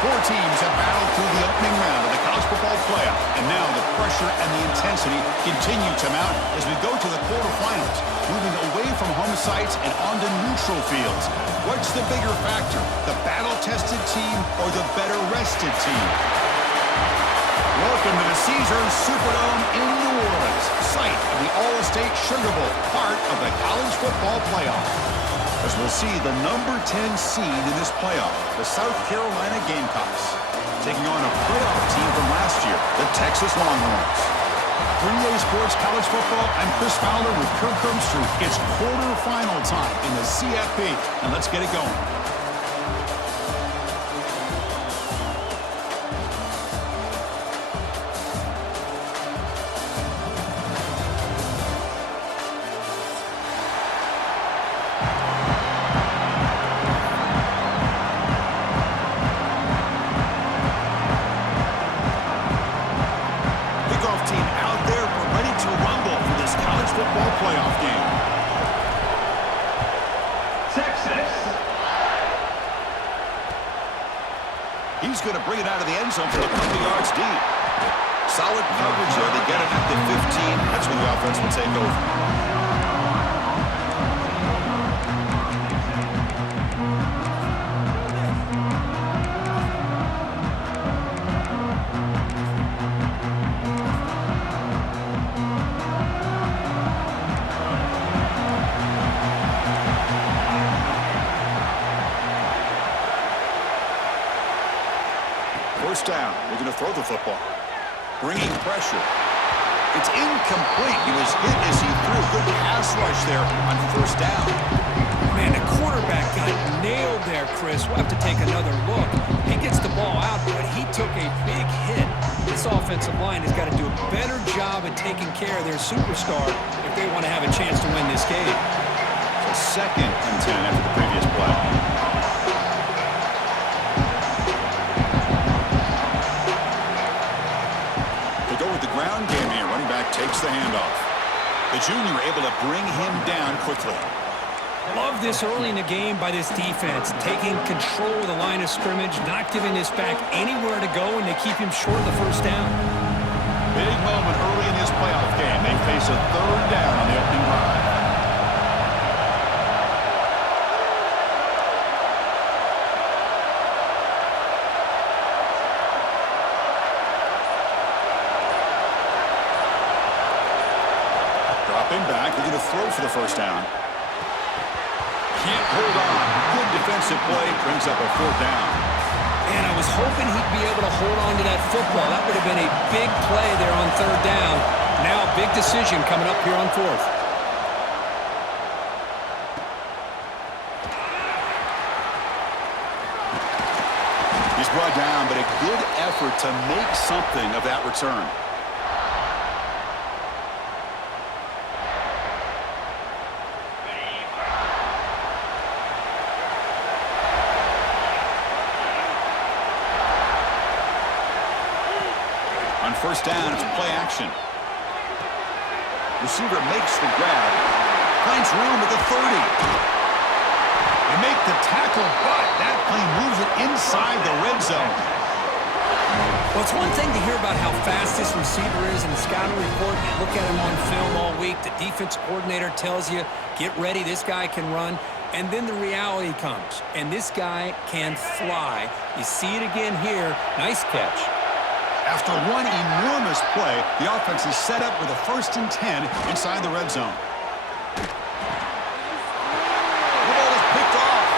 Four teams have battled through the opening round of the college football playoff, and now the pressure and the intensity continue to mount as we go to the quarterfinals, moving away from home sites and onto neutral fields. What's the bigger factor, the battle-tested team or the better-rested team? Welcome to the Caesars Superdome in New Orleans, site of the All-State Sugar Bowl, part of the college football playoff. As we'll see the number 10 seed in this playoff, the South Carolina Gamecocks, taking on a playoff team from last year, the Texas Longhorns. 3A Sports College Football, I'm Chris Fowler with Kirk Herbstreit. It's quarterfinal time in the CFP, and let's get it going. He's going to bring it out of the end zone from a couple yards deep. Solid coverage there. They get it at the 15. That's when the offense will take over. First down, we're going to throw the football. Bringing pressure. It's incomplete. He was hit as he threw. Good pass rush there on first down. Man, the quarterback got nailed there, Chris. We'll have to take another look. He gets the ball out, but he took a big hit. This offensive line has got to do a better job at taking care of their superstar if they want to have a chance to win this game. So 2nd and 10 after the previous play. Takes the handoff. The junior able to bring him down quickly. Love this early in the game by this defense, taking control of the line of scrimmage, not giving this back anywhere to go, and they keep him short of the first down. Big moment early in this playoff game. They face a 3rd down on the opening drive. Back, they're going to throw for the first down. Can't hold on. Good defensive play, brings up a 4th down. And I was hoping he'd be able to hold on to that football. That would have been a big play there on 3rd down. Now a big decision coming up here on 4th. He's brought down, but a good effort to make something of that return. First down, it's play action. Receiver makes the grab. Finds room at the 30. They make the tackle, but that play moves it inside the red zone. Well, it's one thing to hear about how fast this receiver is in the scouting report. You look at him on film all week. The defense coordinator tells you, get ready, this guy can run. And then the reality comes, and this guy can fly. You see it again here. Nice catch. After one enormous play, the offense is set up with a 1st and 10 inside the red zone. The ball is picked off.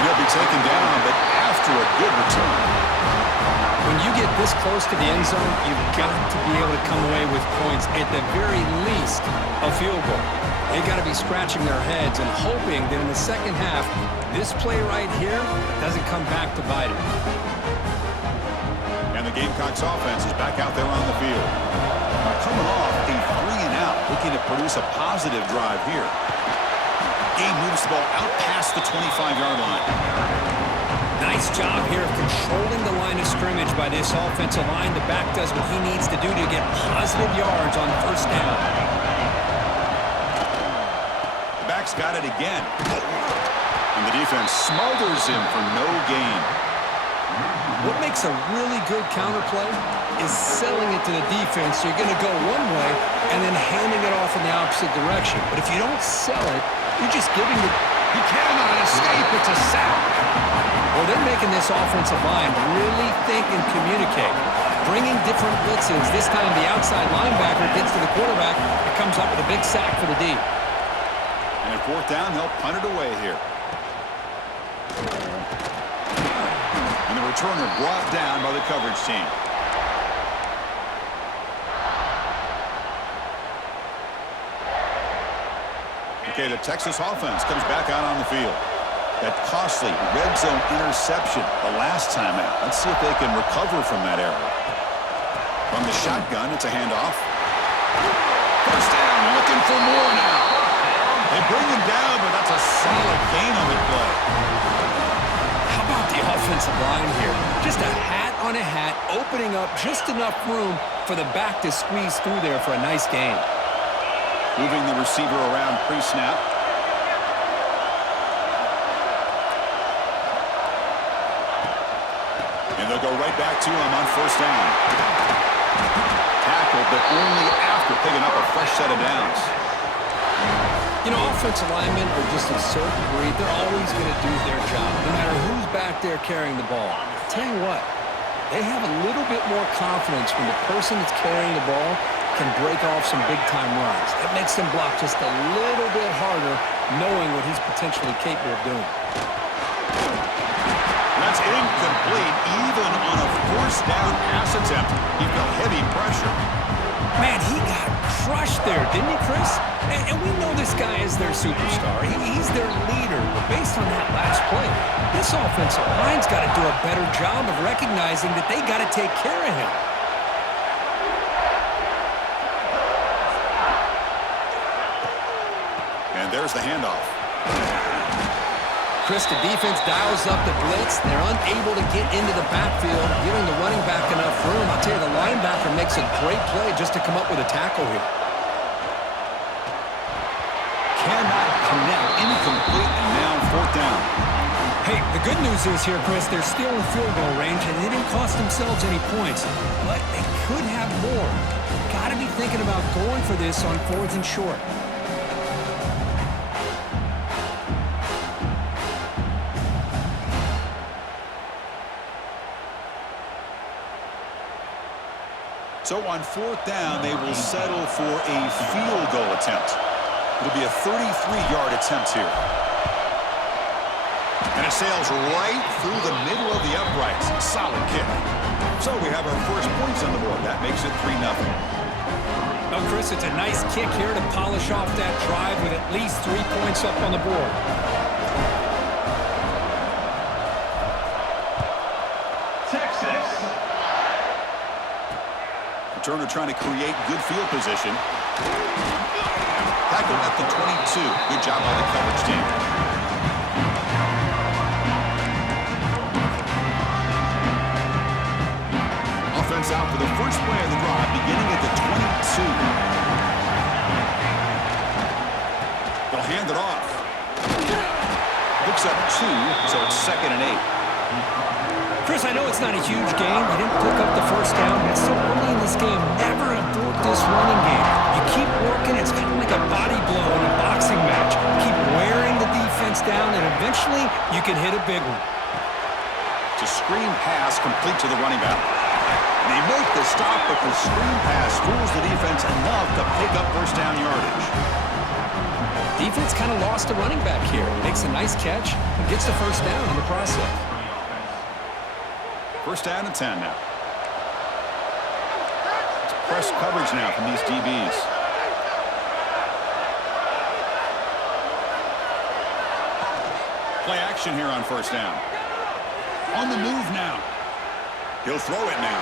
He'll be taken down, but after a good return. When you get this close to the end zone, you've got to be able to come away with points, at the very least, a field goal. They've got to be scratching their heads and hoping that in the second half, this play right here doesn't come back to bite them. And the Gamecocks offense is back out there on the field. Now coming off a 3-and-out, looking to produce a positive drive here. Game moves the ball out past the 25-yard line. Nice job here of controlling the line of scrimmage by this offensive line. The back does what he needs to do to get positive yards on first down. The back's got it again. And the defense smothers him for no gain. What makes a really good counterplay is selling it to the defense. So you're going to go one way and then handing it off in the opposite direction. But if you don't sell it, you're just giving it. He cannot escape. It's a sack. Well, they're making this offensive line really think and communicate. Bringing different blitzes. This time the outside linebacker gets to the quarterback and comes up with a big sack for the D. And at fourth down, they'll punt it away here. And the returner brought down by the coverage team. Okay, the Texas offense comes back out on the field. That costly red zone interception the last time out. Let's see if they can recover from that error. From the shotgun, it's a handoff. First down, looking for more now. They bring him down, but that's a solid gain on the play. How about the offensive line here? Just a hat on a hat, opening up just enough room for the back to squeeze through there for a nice gain. Moving the receiver around pre-snap. And they'll go right back to him on first down. Tackled, but only after picking up a fresh set of downs. You know, offensive linemen are just a certain breed. They're always going to do their job, no matter who's back there carrying the ball. I'll tell you what, they have a little bit more confidence when the person that's carrying the ball can break off some big-time runs. It makes them block just a little bit harder, knowing what he's potentially capable of doing. That's incomplete, even on a first down pass attempt. He felt heavy pressure. Man, he got crushed there, didn't he, Chris? And we know this guy is their superstar. He's their leader. But based on that last play, this offensive line's got to do a better job of recognizing that they got to take care of him. And there's the handoff. Chris, the defense dials up the blitz. They're unable to get into the backfield, giving the running back enough room. I'll tell you, the linebacker makes a great play just to come up with a tackle here. Cannot connect, incomplete, and now fourth down. Hey, the good news is here, Chris, they're still in field goal range, and they didn't cost themselves any points. But they could have more. Got to be thinking about going for this on fourth and short. So on fourth down, they will settle for a field goal attempt. It'll be a 33-yard attempt here. And it sails right through the middle of the uprights. Solid kick. So we have our first points on the board. That makes it 3-0. Well, Chris, it's a nice kick here to polish off that drive with at least 3 points up on the board. Turner trying to create good field position. Tackled at the 22. Good job by the coverage team. Offense out for the first play of the drive, beginning at the 22. They'll hand it off. Picks up 2, so it's 2nd and 8. Chris, I know it's not a huge game. You didn't pick up the first down, but it's so early in this game. Never abort this running game. You keep working. It's kind of like a body blow in a boxing match. Keep wearing the defense down, and eventually you can hit a big one. To screen pass complete to the running back. They make the stop, but the screen pass fools the defense enough to pick up first down yardage. Defense kind of lost a running back here. Makes a nice catch and gets the first down in the process. First down and 10 now. It's press coverage now from these DBs. Play action here on first down. On the move now. He'll throw it now.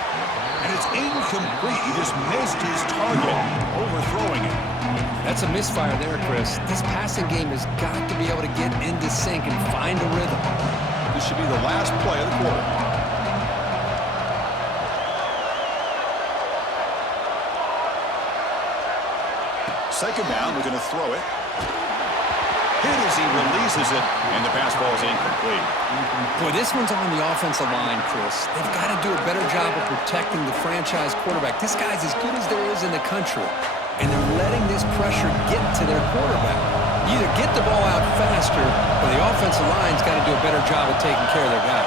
And it's incomplete. He just missed his target, overthrowing it. That's a misfire there, Chris. This passing game has got to be able to get into sync and find a rhythm. This should be the last play of the quarter. Second down, we're going to throw it. hit as he releases it, and the pass ball is incomplete. Boy, this one's on the offensive line, Chris. They've got to do a better job of protecting the franchise quarterback. This guy's as good as there is in the country, and they're letting this pressure get to their quarterback. You either get the ball out faster, or the offensive line's got to do a better job of taking care of their guy.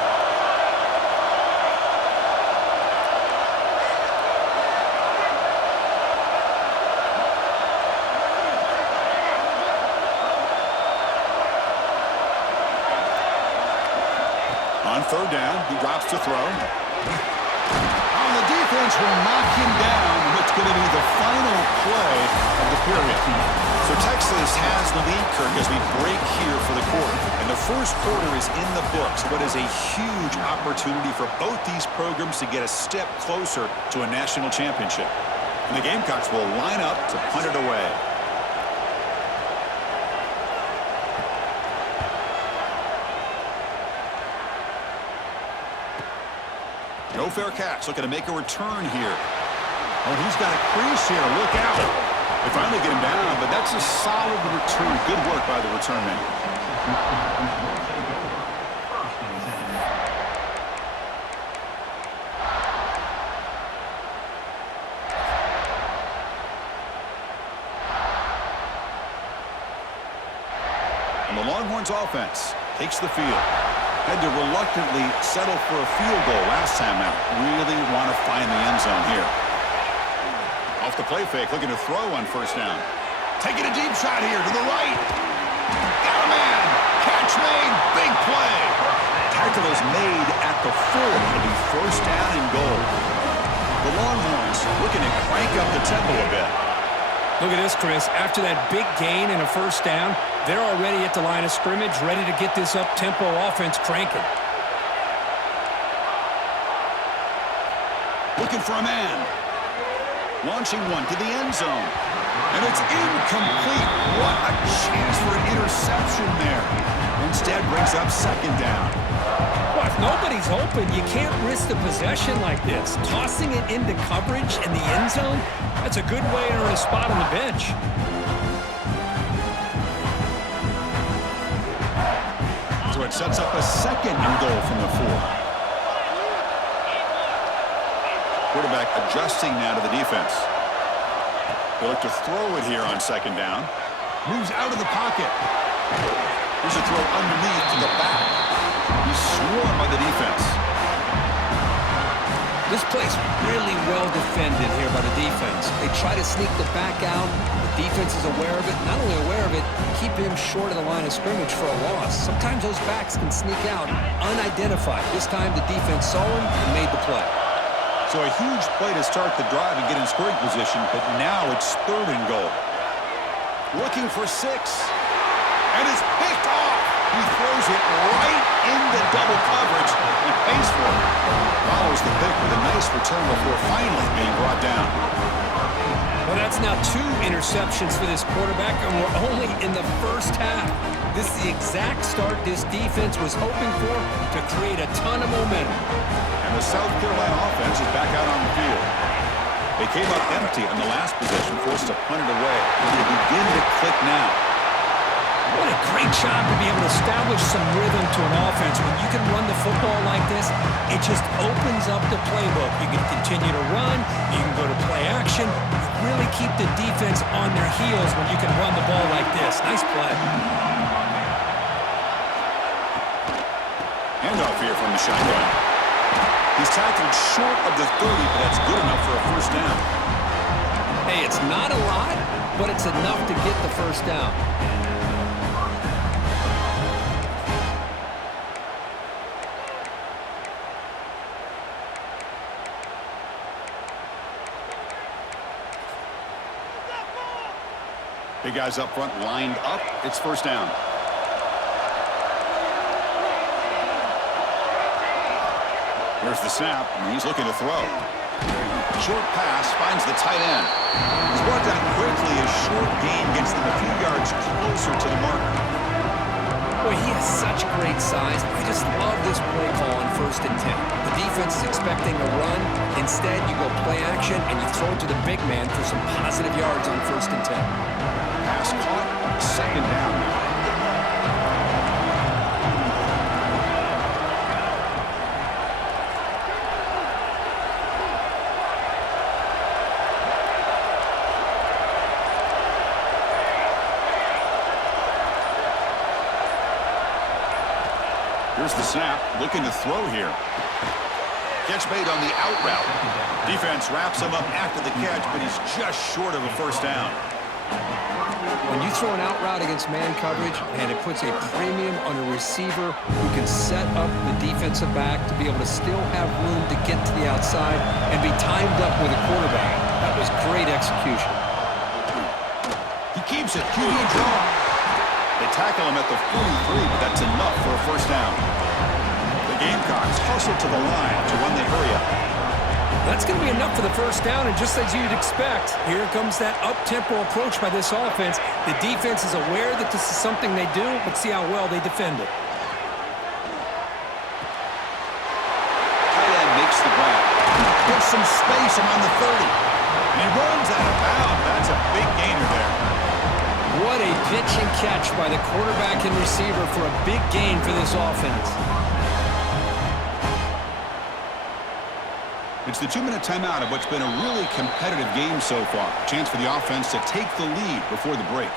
On third down, he drops to throw. Oh, the defense will knock him down. What's going to be the final play of the period. So Texas has the lead, Kirk, as we break here for the quarter. And the first quarter is in the books. What is a huge opportunity for both these programs to get a step closer to a national championship. And the Gamecocks will line up to punt it away. No fair catch. Looking to make a return here. Oh, he's got a crease here. Look out. They finally get him down, but that's a solid return. Good work by the return man. And the Longhorns offense takes the field. Had to reluctantly settle for a field goal last time out. Really want to find the end zone here. Off the play fake, looking to throw on first down. Taking a deep shot here to the right. Got a man. Catch made. Big play. Tackle is made at the 4. It'll be first down and goal. The Longhorns looking to crank up the tempo a bit. Look at this, Chris. After that big gain and a first down, they're already at the line of scrimmage, ready to get this up-tempo offense cranking. Looking for a man. Launching one to the end zone. And it's incomplete. What a chance for an interception there. Instead brings up second down. Well, if nobody's open, you can't risk the possession like this. Tossing it into coverage in the end zone, that's a good way to earn a spot on the bench. So it sets up a second and goal from the 4. Quarterback adjusting now to the defense. They look to throw it here on second down. Moves out of the pocket. Here's a throw underneath to the back. He's swarmed by the defense. This play's really well defended here by the defense. They try to sneak the back out. The defense is aware of it. Not only aware of it, keep him short of the line of scrimmage for a loss. Sometimes those backs can sneak out unidentified. This time the defense saw him and made the play. So a huge play to start the drive and get in scoring position, but now it's third and goal. Looking for 6. And it's picked off. He throws it right into double coverage and pays for it. Follows the pick with a nice return before finally being brought down. Well, that's now 2 interceptions for this quarterback, and we're only in the first half. This is the exact start this defense was hoping for to create a ton of momentum. And the South Carolina offense is back out on the field. They came up empty on the last possession, forced to punt it away. And they begin to click now. What a great job to be able to establish some rhythm to an offense. When you can run the football like this, it just opens up the playbook. You can continue to run. You can go to play action. You really keep the defense on their heels when you can run the ball like this. Nice play. Handoff here from the shotgun. He's tackled short of the 30, but that's good enough for a first down. Hey, it's not a lot, but it's enough to get the first down. Big guys up front lined up. It's first down. Here's the snap, and he's looking to throw. Short pass finds the tight end. He's brought down quickly. A short gain gets them a few yards closer to the marker. Boy, he has such great size. I just love this play call on 1st and 10. The defense is expecting a run. Instead, you go play action, and you throw it to the big man for some positive yards on 1st and 10. Pass caught. Second down now. Here's the snap, looking to throw here. Catch made on the out route. Defense wraps him up after the catch, but he's just short of a first down. When you throw an out route against man coverage, and it puts a premium on a receiver who can set up the defensive back to be able to still have room to get to the outside and be timed up with a quarterback. That was great execution. He keeps it. QB draw. They tackle him at the 43, but that's enough for a first down. The Gamecocks hustle to the line to when they hurry up. That's going to be enough for the first down, and just as you'd expect, here comes that up-tempo approach by this offense. The defense is aware that this is something they do. Let's see how well they defend it. Tight end makes the grab. Puts some space around the 30. And he runs out of bounds. That's a big gainer there. What a pitch and catch by the quarterback and receiver for a big gain for this offense. It's the 2-minute timeout of what's been a really competitive game so far. Chance for the offense to take the lead before the break.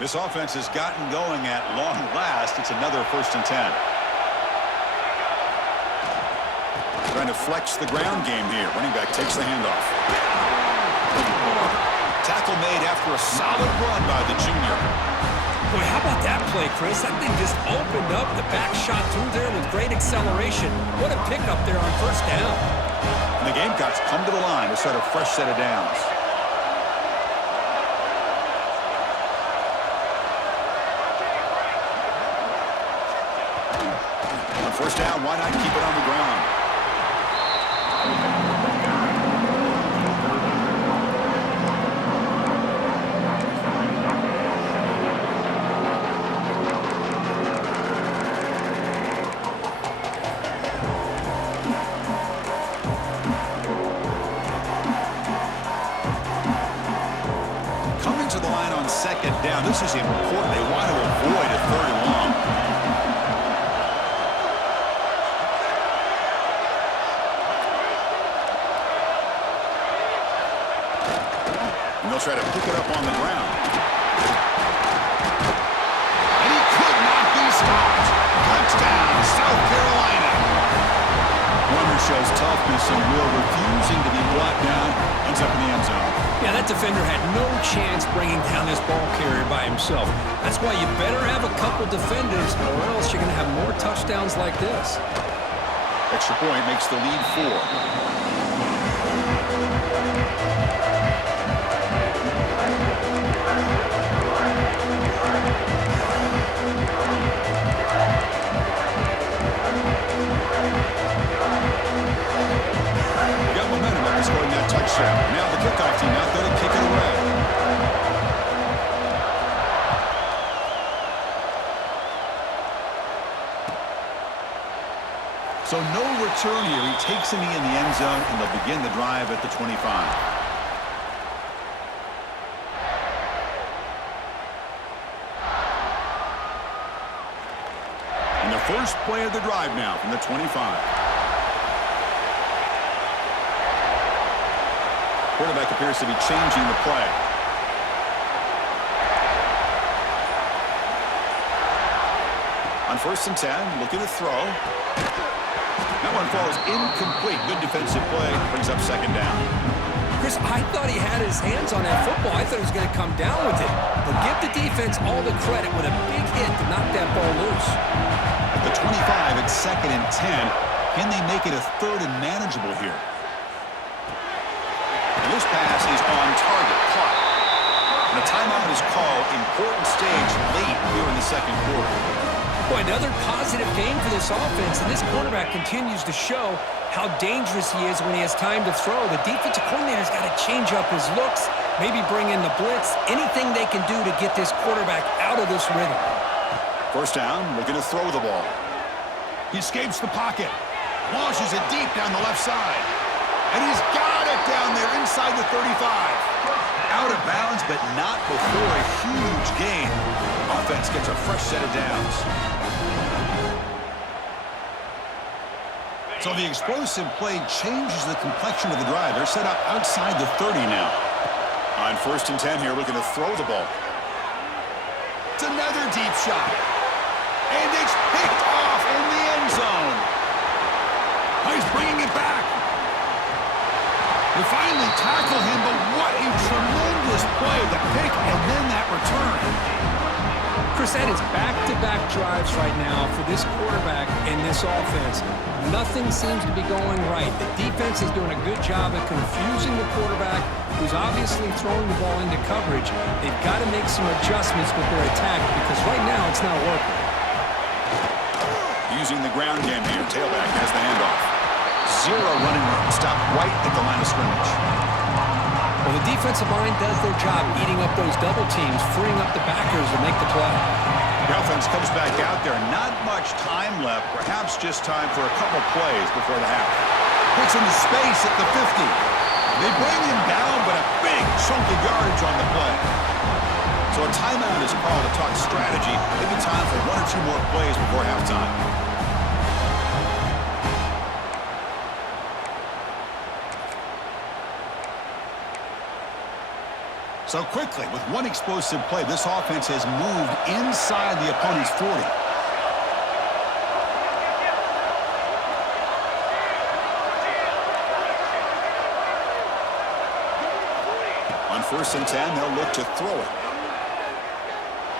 This offense has gotten going at long last. It's another 1st and 10. Trying to flex the ground game here. Running back takes the handoff. Tackle made after a solid run by the junior. Boy, how about that play, Chris? That thing just opened up. The back shot through there with great acceleration. What a pickup there on first down. And the Gamecocks come to the line to start a fresh set of downs. On first down, why not keep it on the ground? Coming to the line on 2nd down. This is important. They want to avoid a 3rd and long. They'll try to pick it up on the ground. And he could not be stopped. Touchdown, South Carolina. One who shows toughness and will, refusing to be brought down, ends up in the end zone. Yeah, that defender had no chance bringing down this ball carrier by himself. That's why you better have a couple defenders, or else you're going to have more touchdowns like this. Extra point makes the lead 4. Got momentum after scoring that touchdown. Now the kickoff team out there to kick it away. So no return here. He takes a knee in the end zone, and they'll begin the drive at the 25. And the first play of the drive now from the 25. Quarterback appears to be changing the play. On 1st and 10, looking to throw. That one falls incomplete. Good defensive play. Brings up 2nd down. Chris, I thought he had his hands on that football. I thought he was going to come down with it. But give the defense all the credit with a big hit to knock that ball loose. At the 25, it's 2nd and 10. Can they make it a 3rd and manageable here? And this pass is on target. Caught. And a timeout is called. Important stage late here in the 2nd quarter. Boy, another positive game for this offense, and this quarterback continues to show how dangerous he is when he has time to throw. The defensive coordinator's got to change up his looks, maybe bring in the blitz, anything they can do to get this quarterback out of this rhythm. First down, looking to throw the ball. He escapes the pocket, launches it deep down the left side, and he's got it down there inside the 35. Out of bounds, but not before a huge gain. Offense gets a fresh set of downs. So the explosive play changes the complexion of the drive. They're set up outside the 30 now. On 1st and 10 here, looking to throw the ball. It's another deep shot. And it's picked off in the end zone. He's bringing it back. They finally tackle him, but what a tremendous play. The pick and then that return. Chris, that is back-to-back drives right now for this quarterback and this offense. Nothing seems to be going right. The defense is doing a good job of confusing the quarterback, who's obviously throwing the ball into coverage. They've got to make some adjustments with their attack because right now it's not working. Using the ground game here, tailback has the handoff. Zero running room, stopped right at the line of scrimmage. Well, the defensive line does their job eating up those double teams, freeing up the backers to make the play. The offense comes back out there. Not much time left, perhaps just time for a couple plays before the half. Gets into space at the 50. They bring him down, but a big chunk of yardage on the play. So a timeout is called to talk strategy. Maybe time for 1 or 2 more plays before halftime. So quickly, with one explosive play, this offense has moved inside the opponent's 40. On 1st and 10, they'll look to throw it.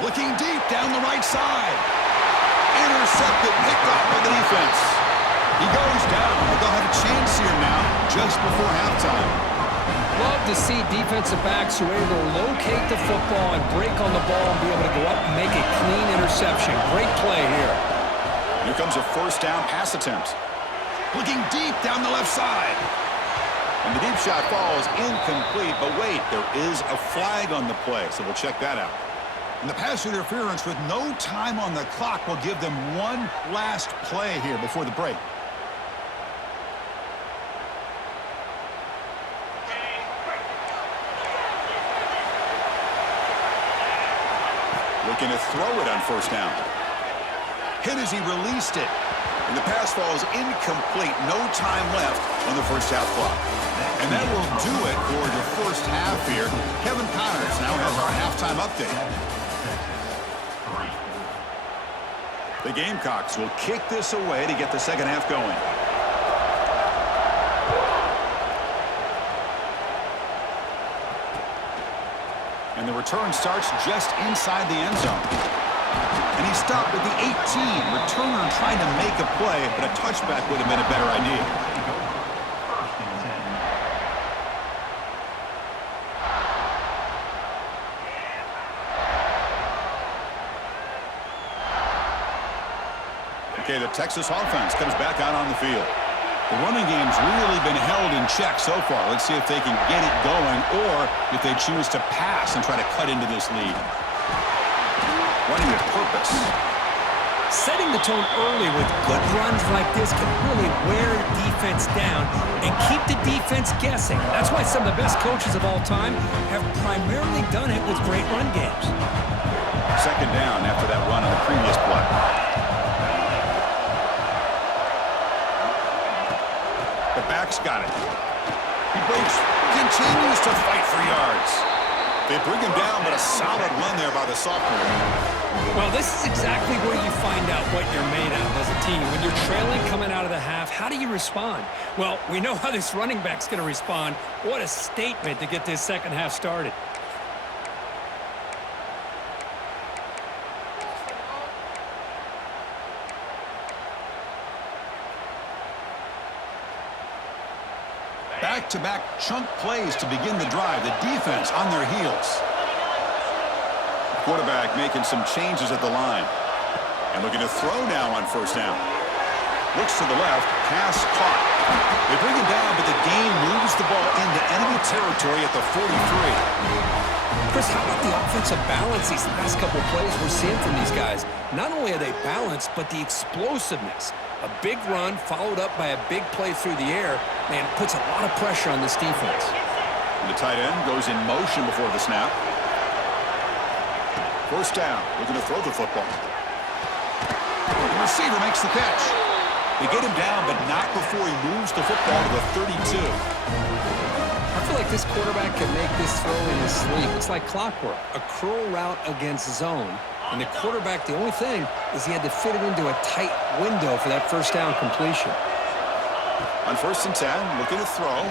Looking deep down the right side. Intercepted, picked off by the defense. He goes down, but they'll have a chance here now, just before halftime. Love to see defensive backs who are able to locate the football and break on the ball and be able to go up and make a clean interception. Great play here. Here comes a 1st down pass attempt. Looking deep down the left side. And the deep shot falls incomplete, but wait, there is a flag on the play, so we'll check that out. And the pass interference with no time on the clock will give them one last play here before the break. Looking to throw it on 1st down. Hit as he released it. And the pass falls incomplete. No time left on the 1st half clock. And that will do it for the 1st half here. Kevin Connors now has our halftime update. The Gamecocks will kick this away to get the 2nd half going. And the return starts just inside the end zone. And he stopped at the 18. Returner trying to make a play, but a touchback would have been a better idea. Okay, the Texas offense comes back out on the field. The running game's really been held in check so far. Let's see if they can get it going or if they choose to pass and try to cut into this lead. Running with purpose. Setting the tone early with good runs like this can really wear defense down and keep the defense guessing. That's why some of the best coaches of all time have primarily done it with great run games. 2nd down after that run on the previous play. The back's got it. He breaks, continues to fight for yards. They bring him down, but a solid run there by the sophomore. Well, this is exactly where you find out what you're made of as a team. When you're trailing coming out of the half, how do you respond? Well, we know how this running back's going to respond. What a statement to get this 2nd half started. Back-to-back chunk plays to begin the drive. The defense on their heels. Quarterback making some changes at the line. And looking to throw now on 1st down. Looks to the left. Pass caught. They bring him down, but the game moves the ball into enemy territory at the 43. Chris, how about the offensive balance these last couple of plays we're seeing from these guys? Not only are they balanced, but the explosiveness. A big run followed up by a big play through the air, man, puts a lot of pressure on this defense. The tight end goes in motion before the snap. First down, looking to throw the football. The receiver makes the catch. They get him down, but not before he moves the football to the 32. I feel like this quarterback can make this throw in his sleep. It's like clockwork, a curl route against zone. And the quarterback, the only thing is he had to fit it into a tight window for that first down completion. On 1st and 10, looking to throw.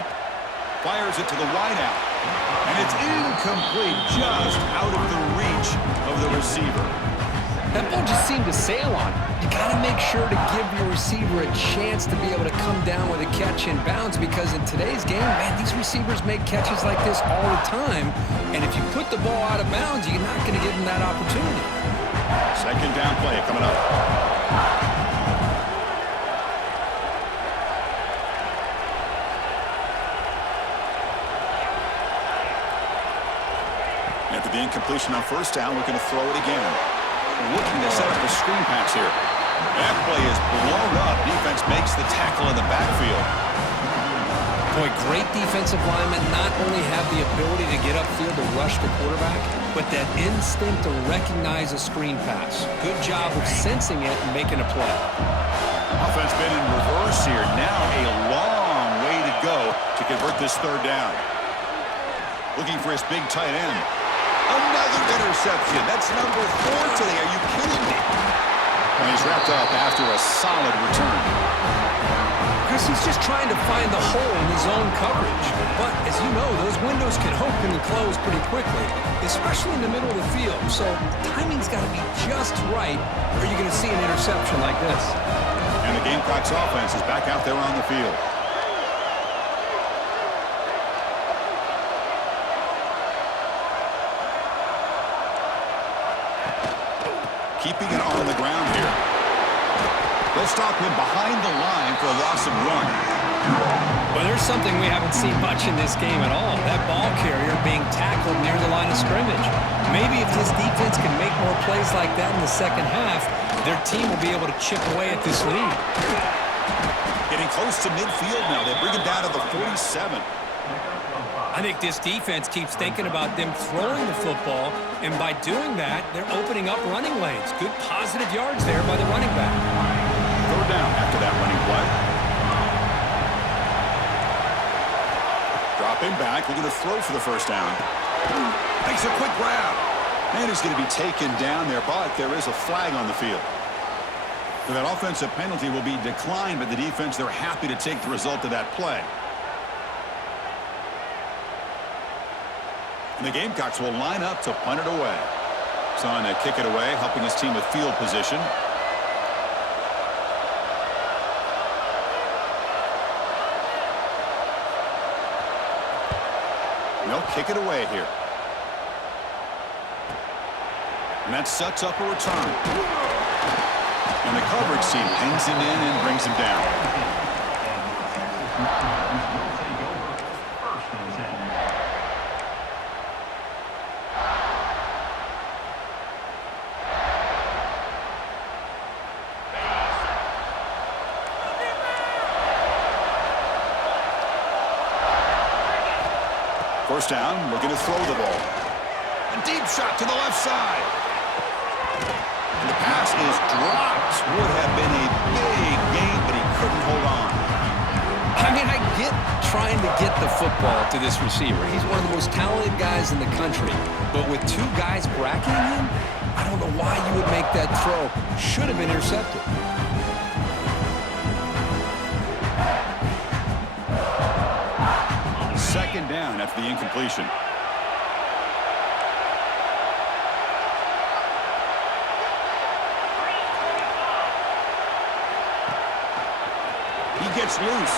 Fires it to the wideout. And it's incomplete, just out of the reach of the receiver. That ball just seemed to sail on. You got to make sure to give your receiver a chance to be able to come down with a catch in bounds, because in today's game, man, these receivers make catches like this all the time. And if you put the ball out of bounds, you're not going to give them that opportunity. Second down play coming up. After the incompletion on 1st down, looking to throw it again. Looking to set up a screen pass here. That play is blown up. Defense makes the tackle in the backfield. Boy, great defensive linemen not only have the ability to get upfield to rush the quarterback, but that instinct to recognize a screen pass. Good job of sensing it and making a play. Offense been in reverse here. Now a long way to go to convert this 3rd down. Looking for his big tight end. Another interception. That's number 4 today. Are you kidding me? And he's wrapped up after a solid return. Chris, he's just trying to find the hole in his own coverage. But as you know, those windows can open and close pretty quickly, especially in the middle of the field. So timing's got to be just right, or you're going to see an interception like this. And the Gamecocks offense is back out there on the field. Keeping it on the ground here. They'll stop him behind the line for a loss of 1. Well, there's something we haven't seen much in this game at all. That ball carrier being tackled near the line of scrimmage. Maybe if this defense can make more plays like that in the second half, their team will be able to chip away at this lead. Getting close to midfield now. They bring him down to the 47. I think this defense keeps thinking about them throwing the football, and by doing that, they're opening up running lanes. Good positive yards there by the running back. 3rd down after that running play. Dropping back, looking to throw for the 1st down. Makes a quick grab. And he's going to be taken down there, but there is a flag on the field. So that offensive penalty will be declined by the defense. They're happy to take the result of that play. And the Gamecocks will line up to punt it away. Son to kick it away, helping his team with field position. They'll kick it away here. And that sets up a return. And the coverage team pins him in and brings him down. First down, looking to throw the ball. A deep shot to the left side. And the pass is dropped. Would have been a big gain, but he couldn't hold on. I mean, I get trying to get the football to this receiver. He's one of the most talented guys in the country. But with 2 guys bracketing him, I don't know why you would make that throw. Should have been intercepted. Second down after the incompletion. He gets loose.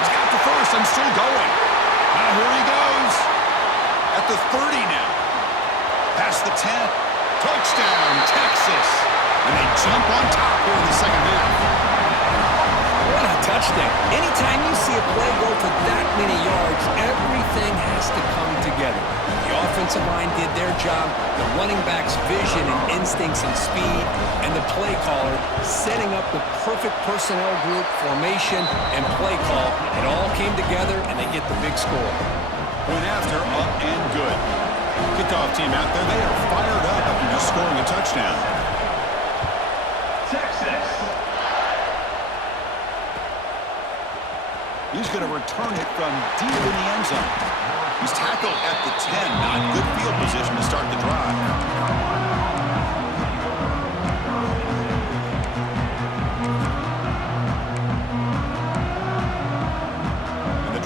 He's got the first and still going. Now here he goes. At the 30 now. Past the 10. Touchdown, Texas. And they jump on top here in the second half. What a touchdown. Anytime you see a play go for that many yards, everything has to come together. The offensive line did their job, the running back's vision and instincts and speed, and the play caller setting up the perfect personnel group, formation, and play call. It all came together, and they get the big score. Went after, up and good. Kickoff team out there, they are fired up after just scoring a touchdown. Texas. He's going to return it from deep in the end zone. He's tackled at the 10. Now in good field position to start the drive.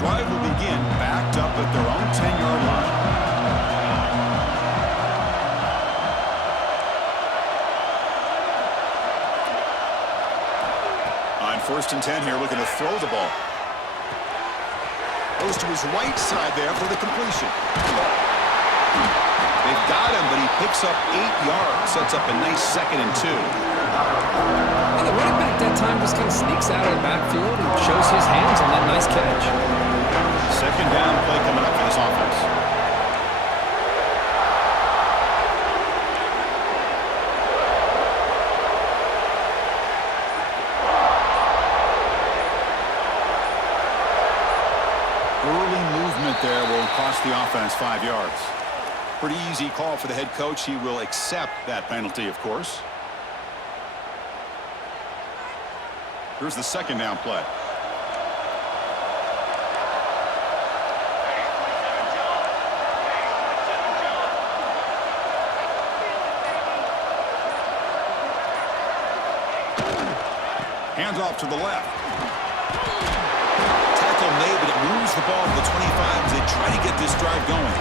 Drive will begin backed up at their own 10-yard line. On 1st and 10 here, looking to throw the ball. Goes to his right side there for the completion. They've got him, but he picks up 8 yards. Sets up a nice 2nd and 2. And the running back that time just kind of sneaks out of the backfield and shows his hands on that nice catch. 2nd down play coming up for this offense. Early movement there will cost the offense 5 yards. Pretty easy call for the head coach. He will accept that penalty, of course. Here's the 2nd down play. Hands off to the left. Tackle made, but it moves the ball to the 25 as they try to get this drive going.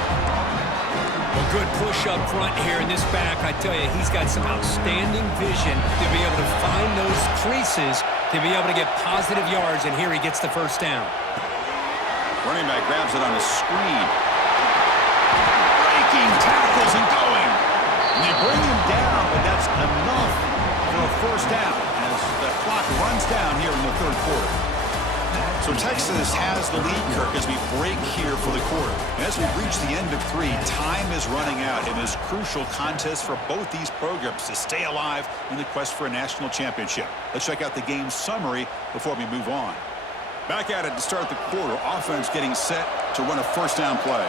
A good push up front here in this back. I tell you, he's got some outstanding vision to be able to find those creases to be able to get positive yards, and here he gets the 1st down. Running back grabs it on a screen. Breaking tackles and going. And they bring him down, but that's enough for a 1st down as the clock runs down here in the 3rd quarter. So Texas has the lead, Kirk, as we break here for the quarter. And as we reach the end of 3, time is running out in this crucial contest for both these programs to stay alive in the quest for a national championship. Let's check out the game summary before we move on. Back at it to start the quarter. Offense getting set to run a 1st down play.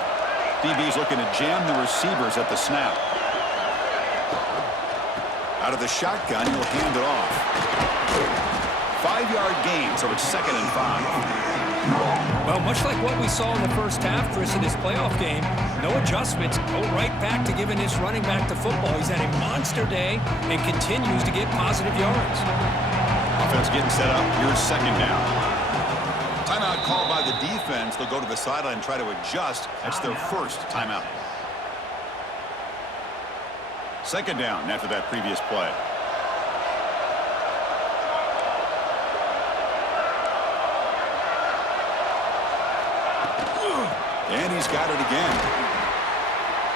DB's looking to jam the receivers at the snap. Out of the shotgun, he'll hand it off. 5-yard gain, so it's 2nd and 5. Well, much like what we saw in the 1st half, Chris, in this playoff game, no adjustments. Go right back to giving this running back the football. He's had a monster day and continues to get positive yards. Offense getting set up. Here's 2nd down. Timeout called by the defense. They'll go to the sideline and try to adjust. That's their 1st timeout. 2nd down after that previous play. And he's got it again.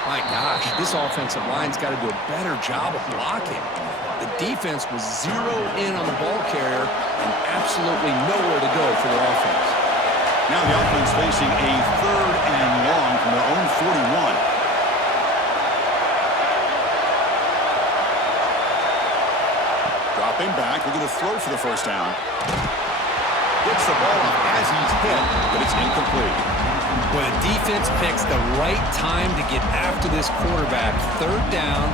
My gosh, this offensive line's got to do a better job of blocking. The defense was zeroed in on the ball carrier and absolutely nowhere to go for their offense. Now the offense facing a 3rd and long from their own 41. Dropping back, looking to throw for the 1st down. Gets the ball up as he's hit, but it's incomplete. Well, the defense picks the right time to get after this quarterback. 3rd down,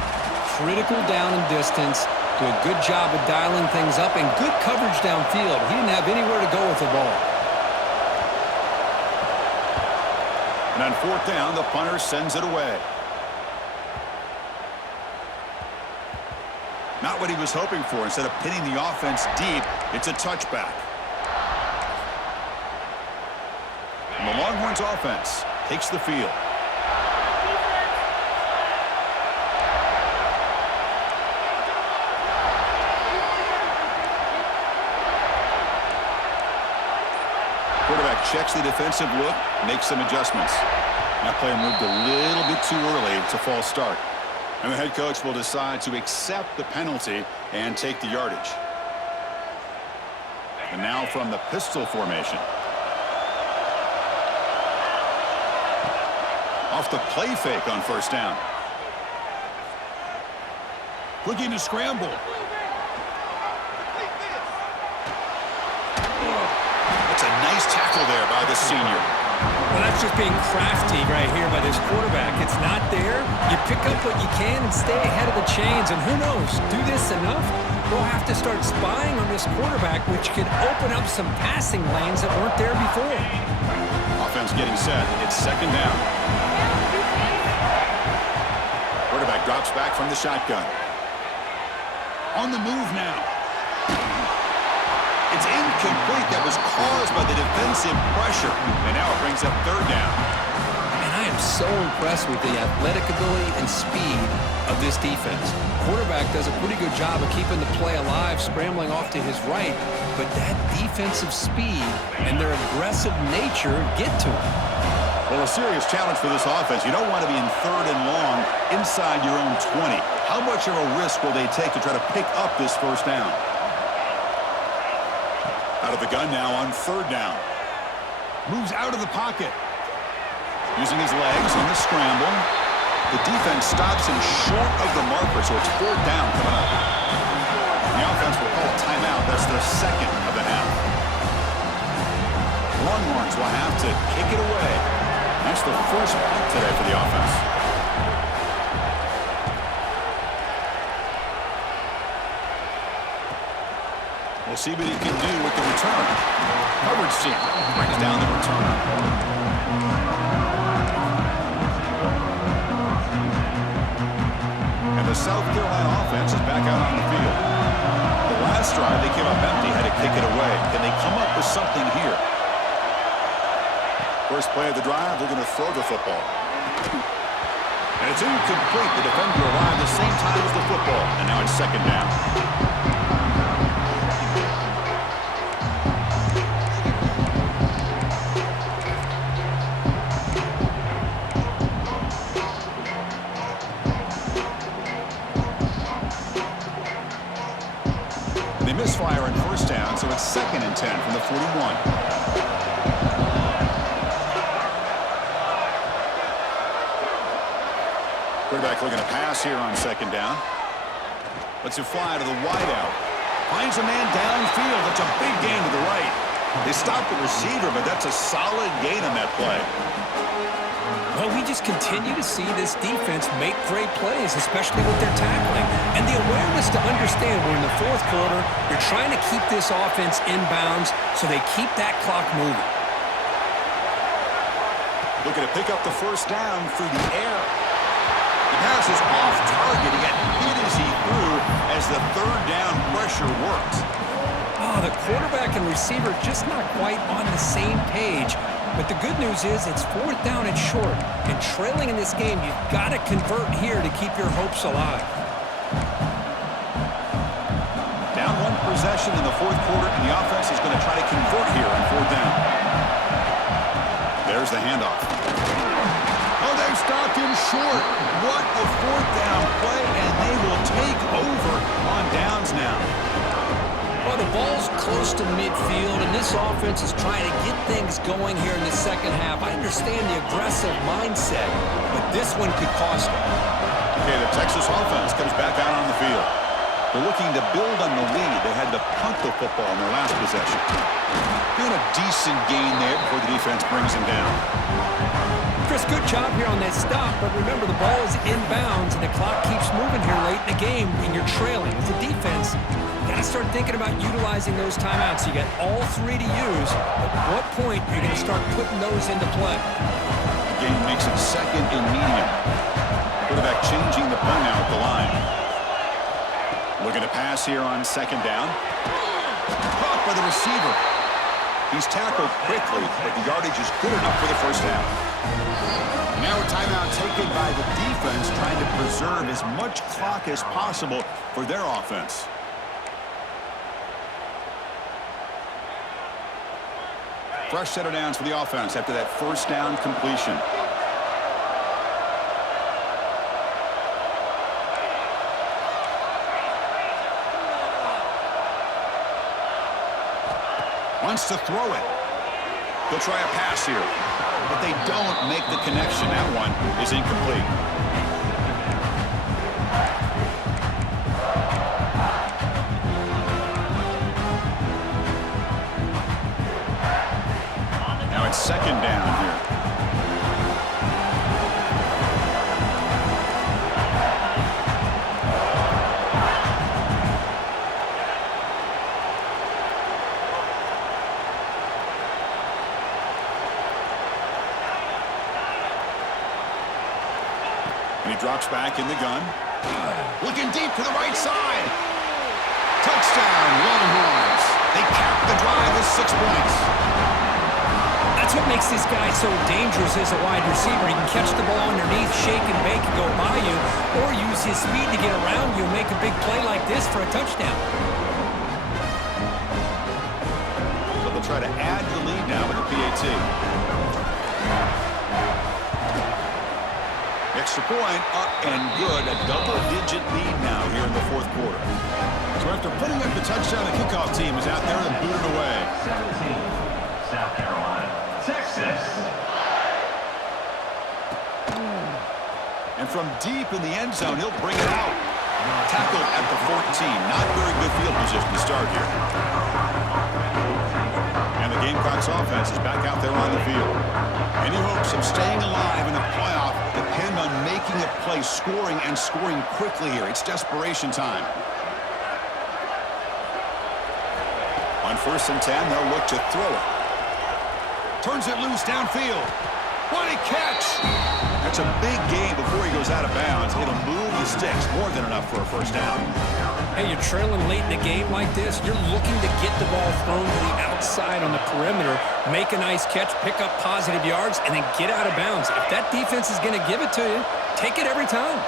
critical down and distance. Do a good job of dialing things up and good coverage downfield. He didn't have anywhere to go with the ball. And on 4th down, the punter sends it away. Not what he was hoping for. Instead of pinning the offense deep, it's a touchback. And the Longhorns offense takes the field. Quarterback checks the defensive look, makes some adjustments. That play moved a little bit too early. It's a false start. And the head coach will decide to accept the penalty and take the yardage. And now from the pistol formation. Off the play fake on 1st down. Looking to scramble. That's a nice tackle there by the senior. Well, that's just being crafty right here by this quarterback. It's not there. You pick up what you can and stay ahead of the chains. And who knows, do this enough, we'll have to start spying on this quarterback, which could open up some passing lanes that weren't there before. Offense getting set. It's second down. Quarterback drops back from the shotgun. On the move now. It's incomplete. That was caused by the defensive pressure. And now it brings up third down. And I am so impressed with the athletic ability and speed of this defense. Quarterback does a pretty good job of keeping the play alive, scrambling off to his right. But that defensive speed and their aggressive nature get to him. Well, a serious challenge for this offense. You don't want to be in third and long inside your own 20. How much of a risk will they take to try to pick up this first down? Out of the gun now on third down. Moves out of the pocket. Using his legs on the scramble. The defense stops him short of the marker, so it's fourth down coming up. The offense will call a timeout. That's their second of the half. Longhorns will have to kick it away. That's the first punt today for the offense. We'll see what he can do with the return. Coverage team brings down the return. And the South Carolina offense is back out on the field. The last drive, they came up empty, had to kick it away. Can they come up with something here? First play of the drive, they're going to throw the football. And it's incomplete. The defender arrived the same time as the football. And now it's second down. They misfire on first down, so it's second and 10 from the 41. Quarterback looking to pass here on second down. Lets it fly to the wideout. Finds a man downfield. That's a big gain to the right. They stopped the receiver, but that's a solid gain on that play. Well, we just continue to see this defense make great plays, especially with their tackling. And the awareness to understand we're in the fourth quarter, you're trying to keep this offense in bounds so they keep that clock moving. Looking to pick up the first down through the air. The pass is off target. He got hit as he threw as the third down pressure worked. Oh, the quarterback and receiver just not quite on the same page. But the good news is it's fourth down and short. And trailing in this game, you've got to convert here to keep your hopes alive. Down one possession in the fourth quarter, and the offense is going to try to convert here on fourth down. There's the handoff. Oh, they stopped him short. What a fourth down play, and they will take over on downs now. Well, the ball's close to midfield, and this offense is trying to get things going here in the second half. I understand the aggressive mindset, but this one could cost them. Okay, the Texas offense comes back out on the field. They're looking to build on the lead. They had to punt the football in their last possession. Doing a decent gain there before the defense brings him down. Chris, good job here on that stop, but remember the ball is inbounds, and the clock keeps moving here late in the game, and you're trailing. As a defense, you got to start thinking about utilizing those timeouts. You got all three to use. At what point are you going to start putting those into play? The game makes it second and medium. Quarterback changing the punt now at the line. Looking to pass here on second down. Caught by the receiver. He's tackled quickly, but the yardage is good enough for the first down. Now a timeout taken by the defense, trying to preserve as much clock as possible for their offense. Fresh set of downs for the offense after that first down completion. Wants to throw it. They'll try a pass here, but they don't make the connection. That one is incomplete. Now it's second down here. And he drops back in the gun. Looking deep to the right side. Touchdown, Longhorns. They cap the drive with 6 points. That's what makes this guy so dangerous as a wide receiver. He can catch the ball underneath, shake and bake and go by you, or use his speed to get around you and make a big play like this for a touchdown. So they'll try to add the lead now with the PAT. Extra point, up and good. A double-digit lead now here in the fourth quarter. So after putting up the touchdown, the kickoff team is out there and booted away. 17, South Carolina, Texas. And from deep in the end zone, he'll bring it out. Tackled at the 14. Not very good field position to start here. And the Gamecocks offense is back out there on the field. Any hopes of staying alive in the playoff depend on making a play, scoring and scoring quickly here. It's desperation time. On 1st and 10, they'll look to throw it. Turns it loose downfield. What a catch! That's a big gain before he goes out of bounds. It'll move the sticks, more than enough for a first down. Hey, you're trailing late in the game like this, you're looking to get the ball thrown to the outside on the perimeter, make a nice catch, pick up positive yards, and then get out of bounds. If that defense is going to give it to you, take it every time.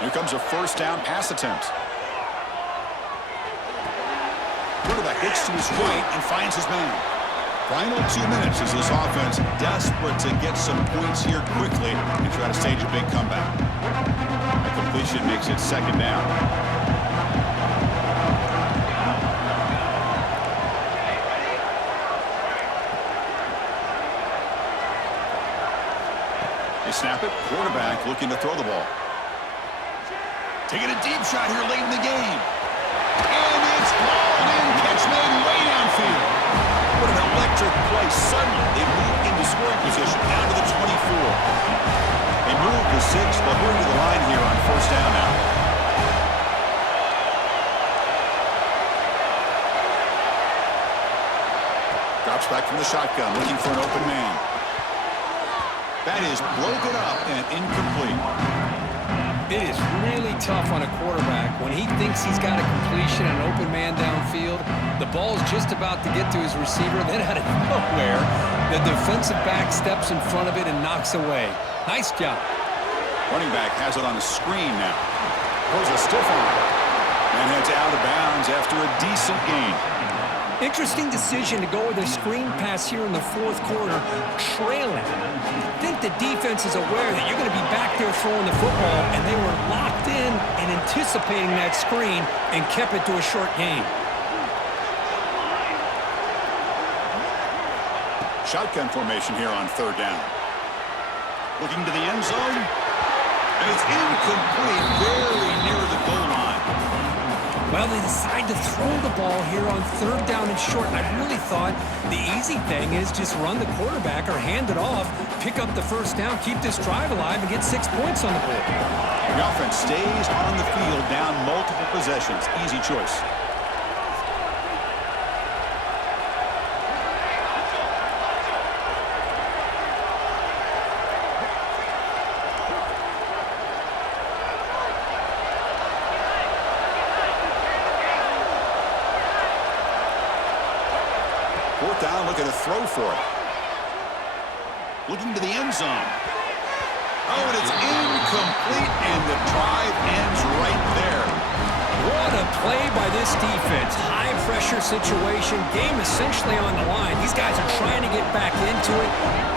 Here comes a first down pass attempt. Quarterback hits to his right and finds his man. Final 2 minutes as this offense desperate to get some points here quickly and try to stage a big comeback. A completion makes it second down. They snap it. Quarterback looking to throw the ball. Taking a deep shot here late in the game. And it's hauled in. Catch made way downfield. What an electric play. Suddenly, they move into scoring position down to the 24. They move the 6. They'll move to the line here on first down now. Drops back from the shotgun, looking for an open man. That is broken up and incomplete. It is really tough on a quarterback when he thinks he's got a completion and an open man downfield. The ball is just about to get to his receiver. Then out of nowhere, the defensive back steps in front of it and knocks away. Nice job. Running back has it on a screen now. Throws a stiff arm. And heads out of bounds after a decent gain. Interesting decision to go with a screen pass here in the fourth quarter, trailing. I think the defense is aware that you're going to be back there throwing the football, and they were locked in and anticipating that screen and kept it to a short gain. Shotgun formation here on third down. Looking to the end zone. And it's incomplete, very near the goal line. Well, they decide to throw the ball here on third down and short. And I really thought the easy thing is just run the quarterback or hand it off, pick up the first down, keep this drive alive, and get 6 points on the board. The offense stays on the field down multiple possessions. Easy choice. Fourth down, looking to throw for it. Looking to the end zone. Oh, and it's incomplete, and the drive ends right there. What a play by this defense. High pressure situation, game essentially on the line. These guys are trying to get back into it.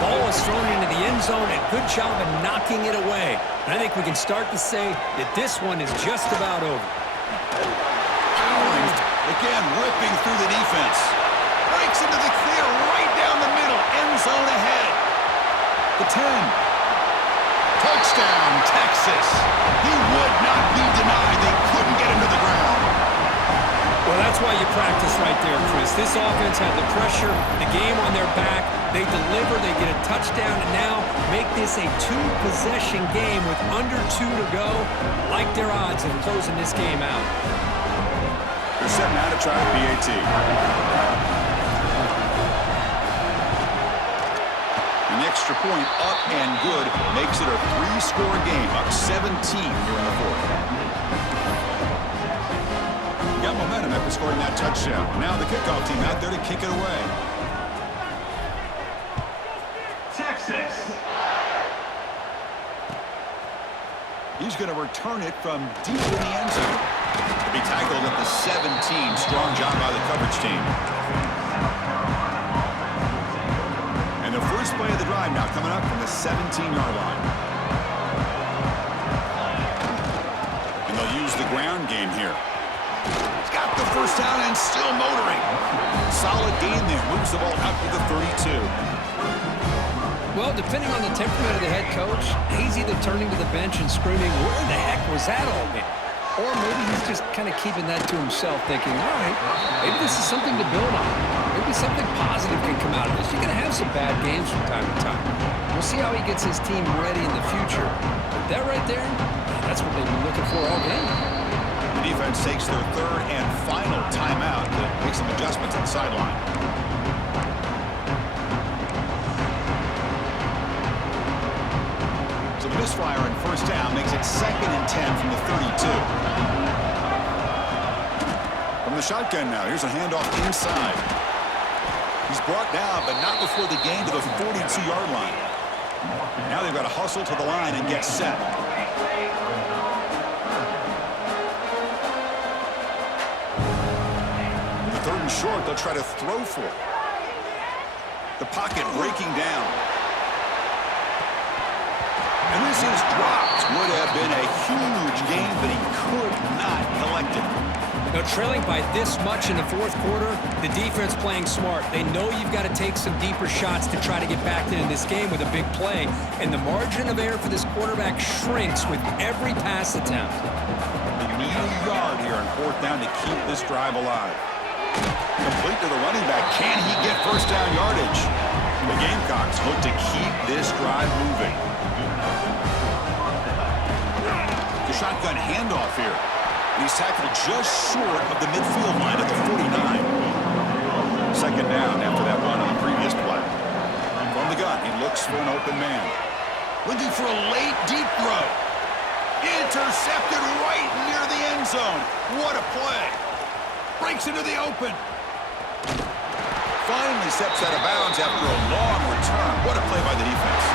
Ball is thrown into the end zone, and good job of knocking it away. And I think we can start to say that this one is just about over. Again, ripping through the defense. Breaks into the clear right down the middle. End zone ahead. The 10. Touchdown, Texas. He would not be denied. They couldn't get him to the ground. Well, that's That's why you practice right there, Chris. This offense had the pressure, the game on their back. They deliver, they get a touchdown, and now make this a two-possession game with under 2 to go. Like their odds of closing this game out. They're setting out to try a PAT. An extra point up and good makes it a 3-score game, up 17 here in the fourth. Got momentum after scoring that touchdown. Now the kickoff team out there to kick it away. Texas. He's going to return it from deep in the end zone. To be tackled at the 17. Strong job by the coverage team. And the first play of the drive now coming up from the 17-yard line. And they'll use the ground game here. He's got the first down and still motoring. Solid gain there. Moves the ball out to the 32. Well, depending on the temperament of the head coach, he's either turning to the bench and screaming, where the heck was that all been? Or maybe he's just kind of keeping that to himself, thinking, all right, maybe this is something to build on. Maybe something positive can come out of this. You're going to have some bad games from time to time. We'll see how he gets his team ready in the future. But that right there, that's what they've been looking for all game. The defense takes their third and final timeout to make some adjustments on the sideline. So the misfire on first down makes it 2nd and 10 from the 32. From the shotgun now, here's a handoff inside. He's brought down, but not before the gain to the 42-yard line. Now they've got to hustle to the line and get set. The 3rd and short, they'll try to throw for. The pocket breaking down. And this is dropped. Would have been a huge gain, but he could not collect it. Now, trailing by this much in the fourth quarter, the defense playing smart. They know you've got to take some deeper shots to try to get back into this game with a big play. And the margin of error for this quarterback shrinks with every pass attempt. They need a yard here on 4th down to keep this drive alive. Complete to the running back. Can he get first down yardage? The Gamecocks look to keep this drive moving. The shotgun handoff here. He's tackled just short of the midfield line at the 49. 2nd down after that run on the previous play. From the gun, he looks for an open man. Looking for a late deep throw. Intercepted right near the end zone. What a play. Breaks into the open. Finally steps out of bounds after a long return. What a play by the defense.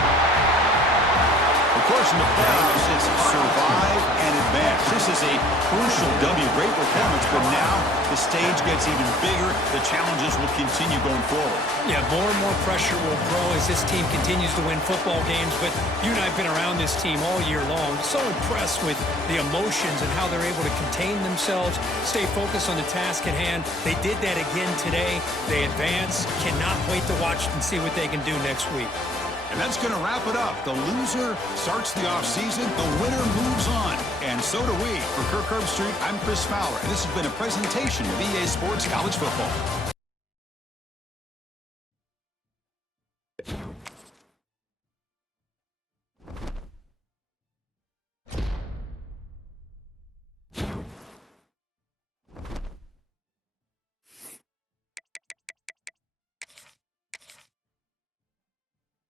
Of course, in the playoffs, it's survive and advance. This is a crucial W. Great performance, but now the stage gets even bigger. The challenges will continue going forward. Yeah, more and more pressure will grow as this team continues to win football games, but you and I have been around this team all year long. So impressed with the emotions and how they're able to contain themselves, stay focused on the task at hand. They did that again today. They advance. Cannot wait to watch and see what they can do next week. And that's going to wrap it up. The loser starts the offseason. The winner moves on. And so do we. For Kirk Herbstreit, I'm Chris Fowler. And this has been a presentation of EA Sports College Football.